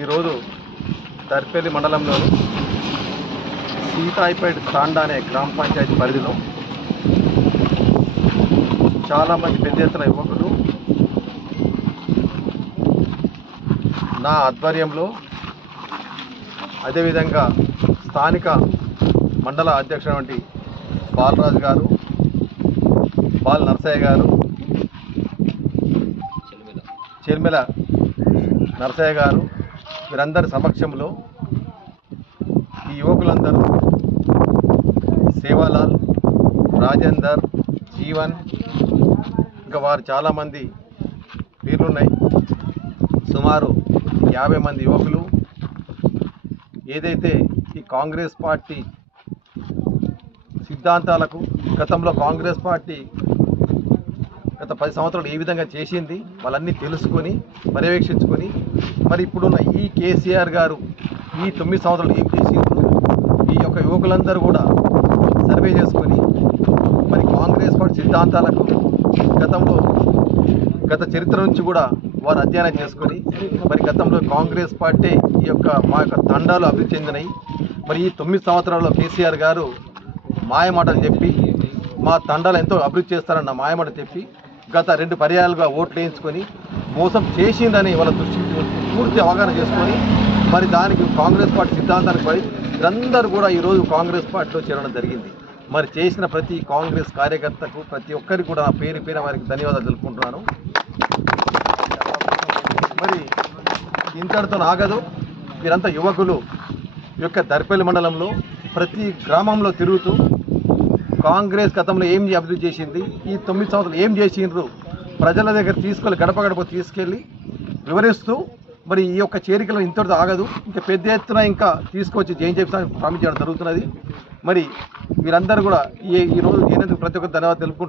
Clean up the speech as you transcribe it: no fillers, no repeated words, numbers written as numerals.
ఈరోజు దర్పల్లి మండలంలోని సీతాయిపేట తాండా అనే గ్రామ పంచాయతీ పరిధిలో చాలామంది పెద్ద ఎత్తున యువకులు నా ఆధ్వర్యంలో, అదేవిధంగా స్థానిక మండల అధ్యక్షుడు బాలరాజు గారు, బాల నరసయ్య గారు, చెల్మెల నరసయ్య గారు, వీరందరి సమక్షంలో ఈ యువకులందరూ సేవాలాల్, రాజేందర్, జీవన్, ఇంకా వారు చాలామంది పేర్లున్నాయి. సుమారు 50 మంది యువకులు ఏదైతే ఈ కాంగ్రెస్ పార్టీ సిద్ధాంతాలకు, గతంలో కాంగ్రెస్ పార్టీ గత 10 సంవత్సరాలు ఏ విధంగా చేసింది వాళ్ళన్నీ తెలుసుకొని పర్యవేక్షించుకొని, మరి ఇప్పుడున్న ఈ కేసీఆర్ గారు ఈ 9 సంవత్సరాలు ఏం చేసిండ్రు, ఈ యొక్క యువకులందరూ కూడా సర్వే చేసుకొని మరి కాంగ్రెస్ పార్టీ సిద్ధాంతాలకు గత చరిత్ర నుంచి కూడా వారు అధ్యయనం చేసుకొని, మరి గతంలో కాంగ్రెస్ పార్టీ మా యొక్క తండాలు అభివృద్ధి చెందినాయి. మరి ఈ 9 సంవత్సరాల్లో కేసీఆర్ గారు మాయమాటలు చెప్పి మా తండాలు ఎంతో అభివృద్ధి చేస్తారన్న మాయమాట చెప్పి గత 2 పర్యాయాలుగా ఓట్లు వేయించుకొని మోసం చేసిందని వాళ్ళ దృష్టికి పూర్తి అవగాహన చేసుకొని, మరి దానికి కాంగ్రెస్ పార్టీ సిద్ధాంతానికి పడి వీరందరూ కూడా ఈరోజు కాంగ్రెస్ పార్టీలో చేరడం జరిగింది. మరి చేసిన ప్రతి కాంగ్రెస్ కార్యకర్తకు, ప్రతి ఒక్కరికి కూడా నా పేరు వారికి ధన్యవాదాలు తెలుపుకుంటున్నాను. మరి ఇంతటితో ఆగదు. వీరంతా యువకులు యొక్క దర్పల్లి మండలంలో ప్రతి గ్రామంలో తిరుగుతూ కాంగ్రెస్ గతంలో ఏం అభివృద్ధి చేసింది, ఈ 9 సంవత్సరాలు ఏం చేసిండ్రు ప్రజల దగ్గర తీసుకెళ్ళి గడప గడప తీసుకెళ్ళి వివరిస్తూ, మరి ఈ యొక్క చేరికలు ఇంతటితో ఆగదు, ఇంకా పెద్ద ఎత్తున ఇంకా తీసుకొచ్చి జైన్ చెప్పడానికి ప్రామిస్ చేయడం జరుగుతున్నది. మరి వీరందరూ కూడా ఈరోజు ప్రతి ఒక్కరు ధన్యవాదాలు తెలుపుకుంటున్నారు.